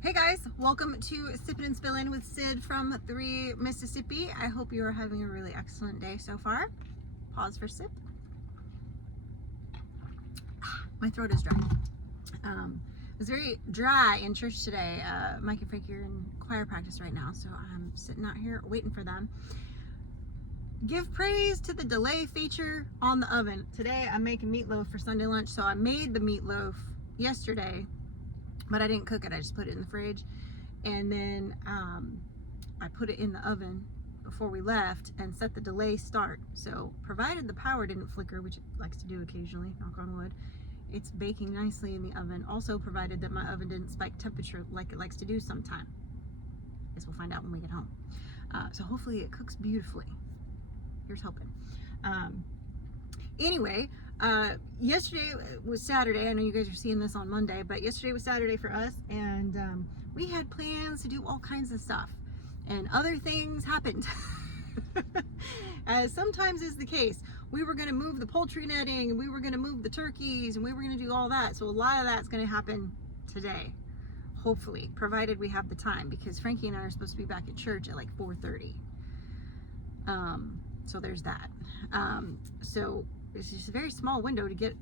Hey guys, welcome to Sippin' and Spillin' with Sid from 3 Mississippi. I hope you are having a really excellent day so far. Pause for sip. My throat is dry. It was very dry in church today. Mike and Frankie are in choir practice right now, so I'm sitting out here waiting for them. Give praise to the delay feature on the oven. Today I'm making meatloaf for Sunday lunch, so I made the meatloaf yesterday, but I didn't cook it. I just put it in the fridge, and then I put it in the oven before we left and set the delay start. So provided the power didn't flicker, which it likes to do occasionally, knock on wood, it's baking nicely in the oven. Also provided that my oven didn't spike temperature like it likes to do sometime. Guess we'll find out when we get home. So hopefully it cooks beautifully. Here's hoping. Anyway, yesterday was Saturday. I know you guys are seeing this on Monday, but yesterday was Saturday for us, and we had plans to do all kinds of stuff, and other things happened. As sometimes is the case. We were going to move the poultry netting, and we were going to move the turkeys, and we were going to do all that. So a lot of that's going to happen today, hopefully, provided we have the time, because Frankie and I are supposed to be back at church at like 4:30. So there's that. So it's just a very small window to get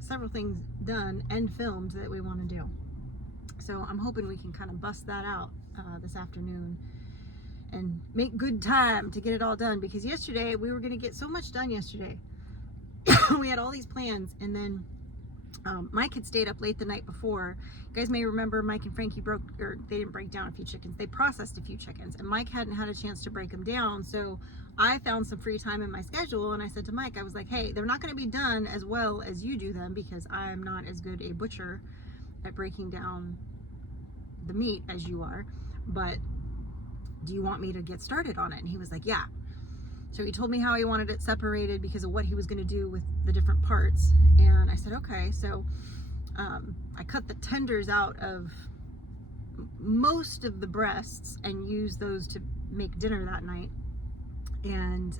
several things done and filmed that we want to do. So I'm hoping we can kind of bust that out this afternoon and make good time to get it all done, because yesterday we were going to get so much done yesterday. We had all these plans, and then Mike had stayed up late the night before. You guys may remember Mike and Frankie they didn't break down a few chickens. They processed a few chickens, and Mike hadn't had a chance to break them down. So I found some free time in my schedule, and I said to Mike, I was like, hey, they're not going to be done as well as you do them, because I'm not as good a butcher at breaking down the meat as you are, but do you want me to get started on it? And he was like, yeah. So he told me how he wanted it separated because of what he was going to do with the different parts. And I said, okay. So I cut the tenders out of most of the breasts and used those to make dinner that night. And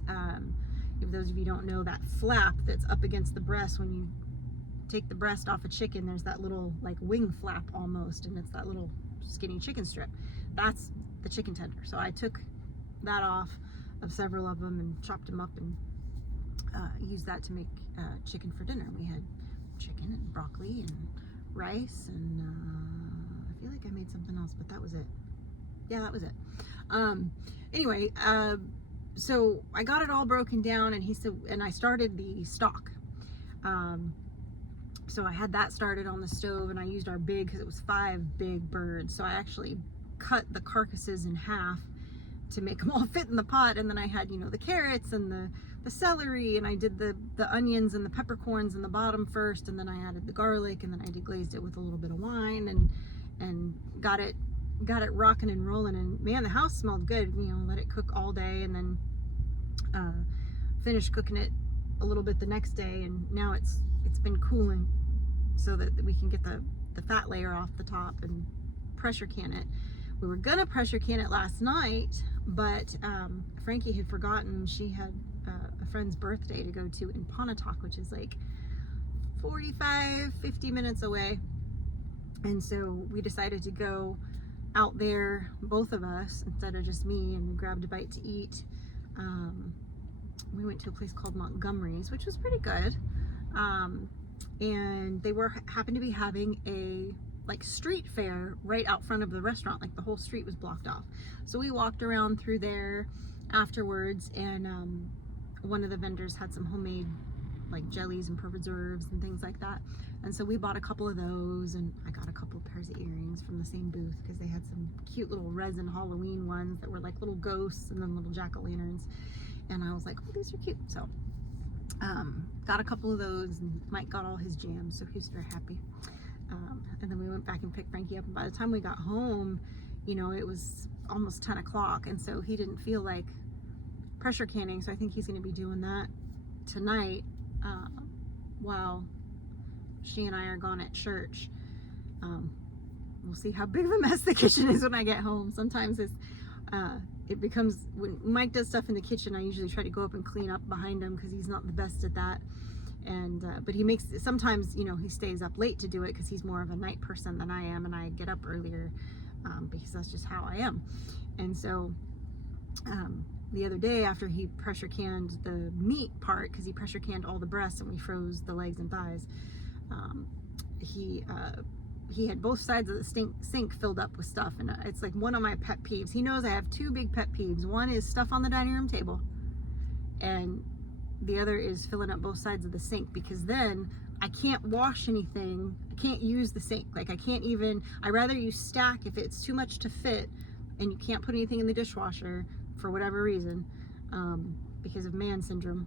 if those of you don't know, that flap that's up against the breast, when you take the breast off a chicken, there's that little like wing flap almost, and it's that little skinny chicken strip. That's the chicken tender. So I took that off of several of them and chopped them up and used that to make chicken for dinner. We had chicken and broccoli and rice, and I feel like I made something else, but that was it. Yeah, that was it. Anyway, so I got it all broken down, and he said, and I started the stock. So I had that started on the stove, and I used our big, because it was 5 big birds. So I actually cut the carcasses in half to make them all fit in the pot. And then I had, the carrots and the celery, and I did the onions and the peppercorns in the bottom first, and then I added the garlic, and then I deglazed it with a little bit of wine, and got it rocking and rolling. And man, the house smelled good. Let it cook all day, and then finished cooking it a little bit the next day, and now it's been cooling so that we can get the fat layer off the top and pressure can it. We were gonna pressure can it last night, but Frankie had forgotten she had a friend's birthday to go to in Pontotoc, which is like 45-50 minutes away. And so we decided to go out there, both of us, instead of just me, and we grabbed a bite to eat. We went to a place called Montgomery's, which was pretty good. And they happened to be having a street fair right out front of the restaurant. Like the whole street was blocked off. So we walked around through there afterwards, and one of the vendors had some homemade jellies and preserves and things like that. And so we bought a couple of those, and I got a couple of pairs of earrings from the same booth, because they had some cute little resin Halloween ones that were like little ghosts and then little jack-o'-lanterns. And I was like, oh, these are cute. So got a couple of those, and Mike got all his jams, so he's very happy. And then we went back and picked Frankie up, and by the time we got home, it was almost 10 o'clock, and so he didn't feel like pressure canning. So I think he's going to be doing that tonight while she and I are gone at church. We'll see how big of a mess the kitchen is when I get home. Sometimes it becomes, when Mike does stuff in the kitchen, I usually try to go up and clean up behind him, because he's not the best at that. And but he makes, sometimes he stays up late to do it, because he's more of a night person than I am, and I get up earlier. because that's just how I am. And so the other day, after he pressure canned the meat part, because he pressure canned all the breasts and we froze the legs and thighs, he had both sides of the sink filled up with stuff. And it's like one of my pet peeves. He knows I have two big pet peeves. One is stuff on the dining room table, and the other is filling up both sides of the sink, because then I can't wash anything. I can't use the sink. Like I can't even, I'd rather you stack if it's too much to fit and you can't put anything in the dishwasher for whatever reason, because of man syndrome.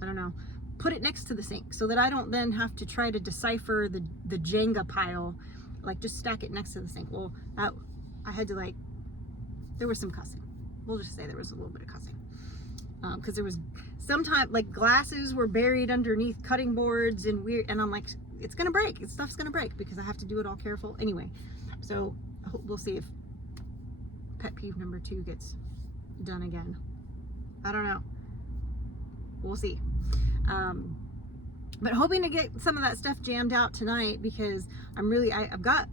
I don't know. Put it next to the sink so that I don't then have to try to decipher the Jenga pile. Like just stack it next to the sink. Well, I had to there was some cussing. We'll just say there was a little bit of cussing. Because there was sometimes like glasses were buried underneath cutting boards and I'm like, it's gonna break. Stuff's gonna break because I have to do it all careful. Anyway, so we'll see if pet peeve number 2 gets done again. I don't know. We'll see. But hoping to get some of that stuff jammed out tonight, because I've got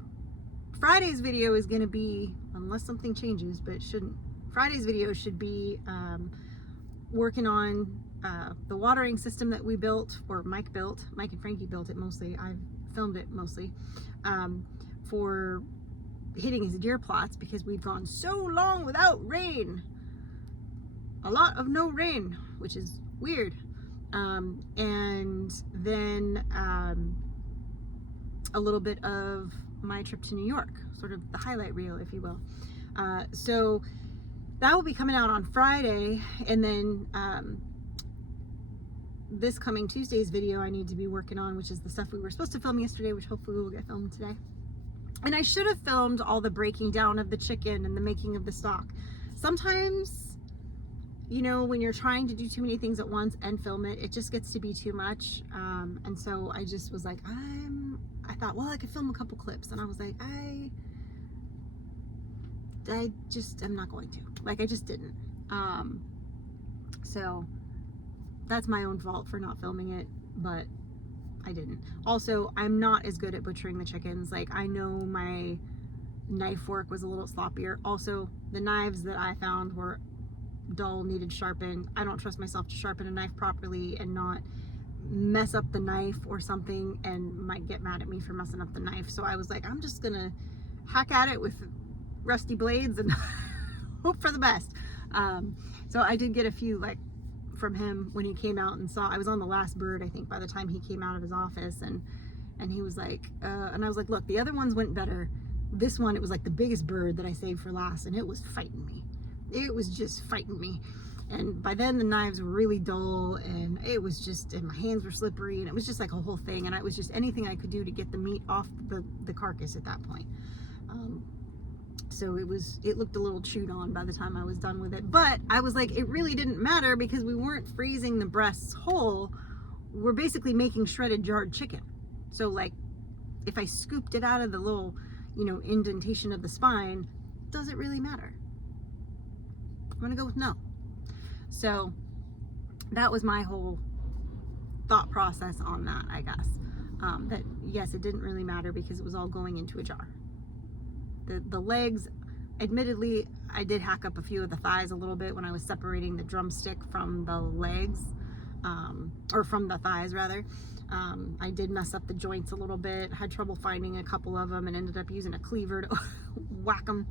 Friday's video is gonna be, unless something changes, but it shouldn't. Friday's video should be working on the watering system that we built, or Mike and Frankie built it mostly. I filmed it mostly, for hitting his deer plots, because we've gone so long without rain. A lot of no rain, which is weird. And then a little bit of my trip to New York, sort of the highlight reel, if you will. So that will be coming out on Friday, and then this coming Tuesday's video I need to be working on, which is the stuff we were supposed to film yesterday, which hopefully will get filmed today. And I should have filmed all the breaking down of the chicken and the making of the stock. Sometimes, you know, when you're trying to do too many things at once and film it, it just gets to be too much. And so I just was like, I thought, well, I could film a couple clips, and I was like, I'm not going to. Like, I just didn't. So that's my own fault for not filming it, but I didn't. Also, I'm not as good at butchering the chickens. Like, I know my knife work was a little sloppier. Also, the knives that I found were dull, needed sharpened. I don't trust myself to sharpen a knife properly and not mess up the knife or something, and might get mad at me for messing up the knife. So I was like, I'm just gonna hack at it with rusty blades and hope for the best. So I did get a few, like, from him when he came out and saw, I was on the last bird, I think, by the time he came out of his office, and he was like, and I was like, look, the other ones went better. This one, it was like the biggest bird that I saved for last, and it was fighting me. It was just fighting me. And by then the knives were really dull, and it was just, and my hands were slippery, and it was just like a whole thing. And it was just anything I could do to get the meat off the carcass at that point. So it looked a little chewed on by the time I was done with it. But I was like, it really didn't matter, because we weren't freezing the breasts whole. We're basically making shredded jarred chicken. So like, if I scooped it out of the little, you know, indentation of the spine, does it really matter? I'm gonna go with no. So that was my whole thought process on that, I guess. That yes, it didn't really matter because it was all going into a jar. The legs, admittedly, I did hack up a few of the thighs a little bit when I was separating the drumstick from the legs, or from the thighs rather. I did mess up the joints a little bit, had trouble finding a couple of them, and ended up using a cleaver to whack them.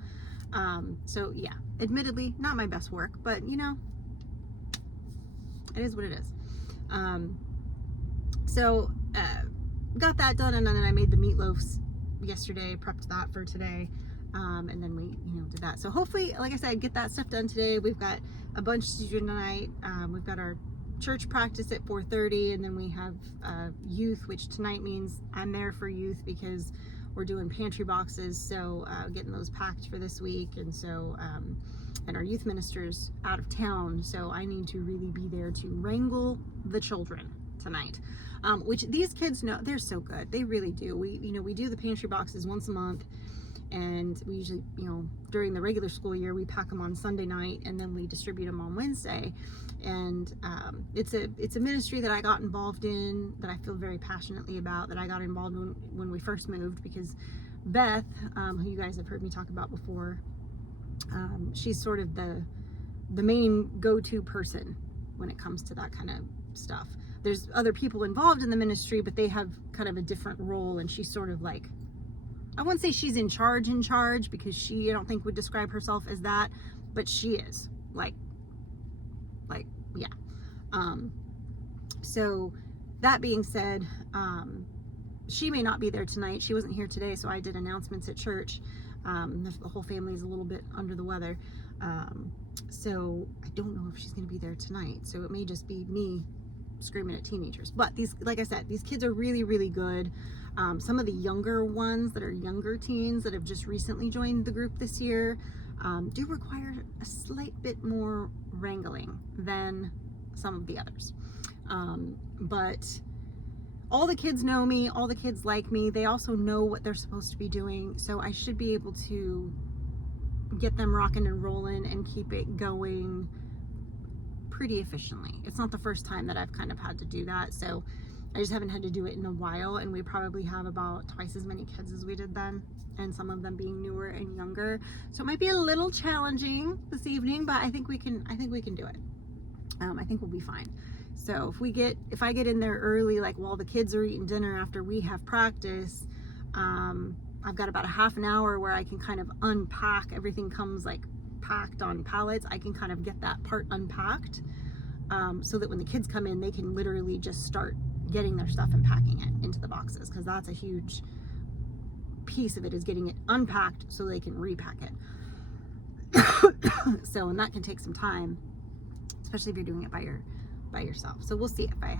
So yeah, admittedly, not my best work, but you know, it is what it is. So got that done, and then I made the meatloafs yesterday, prepped that for today, and then we, you know, did that. So hopefully, like I said, get that stuff done today. We've got a bunch to do tonight. We've got our church practice at 4:30, and then we have youth, which tonight means I'm there for youth because we're doing pantry boxes, so getting those packed for this week. And so and our youth minister's out of town, so I need to really be there to wrangle the children tonight, which these kids know. They're so good, they really do. We do the pantry boxes once a month, and we usually, you know, during the regular school year, we pack them on Sunday night, and then we distribute them on Wednesday. And it's a ministry that I got involved in, that I feel very passionately about, that I got involved when we first moved, because Beth, who you guys have heard me talk about before, she's sort of the main go-to person when it comes to that kind of stuff. There's other people involved in the ministry, but they have kind of a different role, and she's sort of like, I wouldn't say she's in charge because she, I don't think, would describe herself as that, but she is like yeah. So that being said, she may not be there tonight. She wasn't here today, so I did announcements at church. The whole family is a little bit under the weather, so I don't know if she's going to be there tonight. So it may just be me screaming at teenagers. But these, like I said, these kids are really, really good. Some of the younger ones that are younger teens that have just recently joined the group this year do require a slight bit more wrangling than some of the others. But all the kids know me, all the kids like me. They also know what they're supposed to be doing, so I should be able to get them rocking and rolling and keep it going pretty efficiently. It's not the first time that I've kind of had to do that, so I just haven't had to do it in a while, and we probably have about twice as many kids as we did then, and some of them being newer and younger. So it might be a little challenging this evening, but I think we can do it. I think we'll be fine. So if I get in there early, like while the kids are eating dinner after we have practice, I've got about a half an hour where I can kind of unpack. Everything comes like packed on pallets. I can kind of get that part unpacked, so that when the kids come in, they can literally just start getting their stuff and packing it into the boxes, because that's a huge piece of it, is getting it unpacked so they can repack it. So, and that can take some time, especially if you're doing it by yourself. So we'll see if I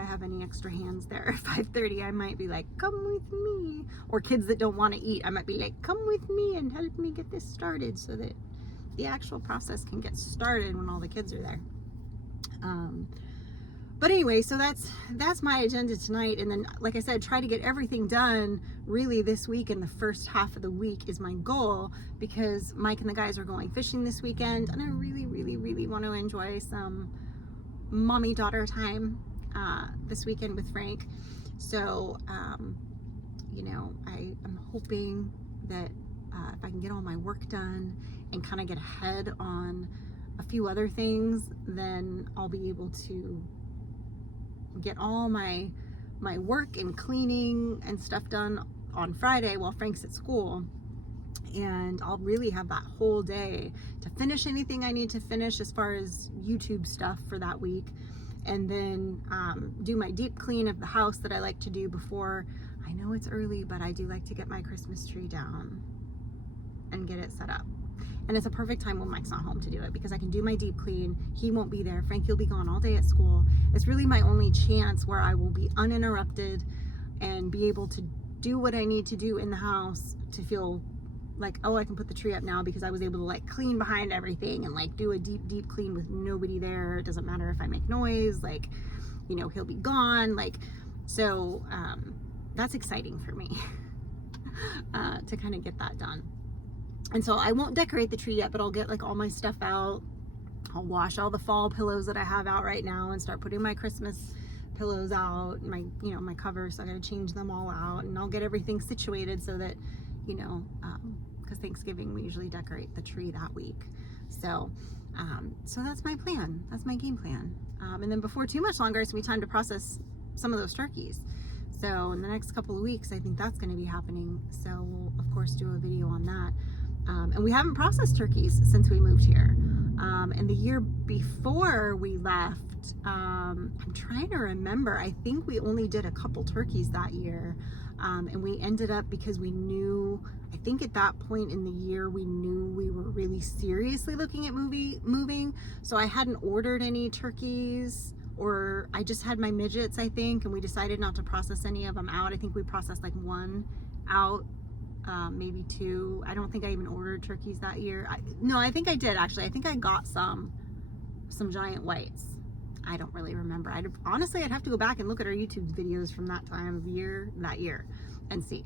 have any extra hands there at 5:30. I might be like, come with me. Or kids that don't want to eat, I might be like, come with me and help me get this started, so that the actual process can get started when all the kids are there. But anyway, so that's my agenda tonight. And then, like I said, try to get everything done really this week, and the first half of the week is my goal, because Mike and the guys are going fishing this weekend, and I really, really, really want to enjoy some mommy-daughter time this weekend with Frank. So, you know, I'm hoping that if I can get all my work done and kind of get ahead on a few other things, then I'll be able to get all my work and cleaning and stuff done on Friday while Frank's at school, and I'll really have that whole day to finish anything I need to finish as far as YouTube stuff for that week, and then do my deep clean of the house that I like to do before. I know it's early, but I do like to get my Christmas tree down and get it set up. And it's a perfect time when Mike's not home to do it, because I can do my deep clean. He won't be there. Frank, he'll be gone all day at school. It's really my only chance where I will be uninterrupted and be able to do what I need to do in the house to feel like, oh, I can put the tree up now because I was able to like clean behind everything and like do a deep clean with nobody there. It doesn't matter if I make noise, like, you know, he'll be gone. Like, so that's exciting for me to kind of get that done. And so I won't decorate the tree yet, but I'll get like all my stuff out. I'll wash all the fall pillows that I have out right now and start putting my Christmas pillows out, my, you know, my covers. So I gotta change them all out, and I'll get everything situated so that, you know, because Thanksgiving we usually decorate the tree that week. So, so that's my plan. That's my game plan. And then before too much longer, it's gonna be time to process some of those turkeys. So in the next couple of weeks, I think that's going to be happening. So we'll of course do a video on that. And we haven't processed turkeys since we moved here. And the year before we left, I'm trying to remember, I think we only did a couple turkeys that year. And we ended up, because we knew, I think at that point in the year, we knew we were really seriously looking at moving. So I hadn't ordered any turkeys, or I just had my midgets, I think, and we decided not to process any of them out. I think we processed like one out, maybe two. I don't think I even ordered turkeys that year. No, I think I did actually. I think I got some giant whites. I don't really remember. Honestly, I'd have to go back and look at our YouTube videos from that time of year, that year, and see.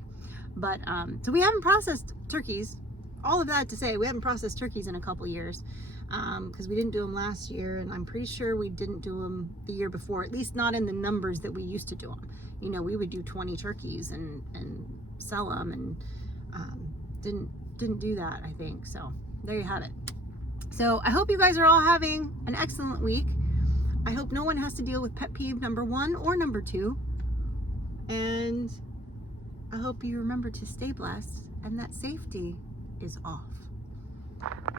But so we haven't processed turkeys. All of that to say, we haven't processed turkeys in a couple years. because we didn't do them last year, and I'm pretty sure we didn't do them the year before, at least not in the numbers that we used to do them. You know, we would do 20 turkeys and sell them, and didn't do that, I think. So there you have it. So I hope you guys are all having an excellent week. I hope no one has to deal with pet peeve number 1 or number 2. And I hope you remember to stay blessed and that safety is off.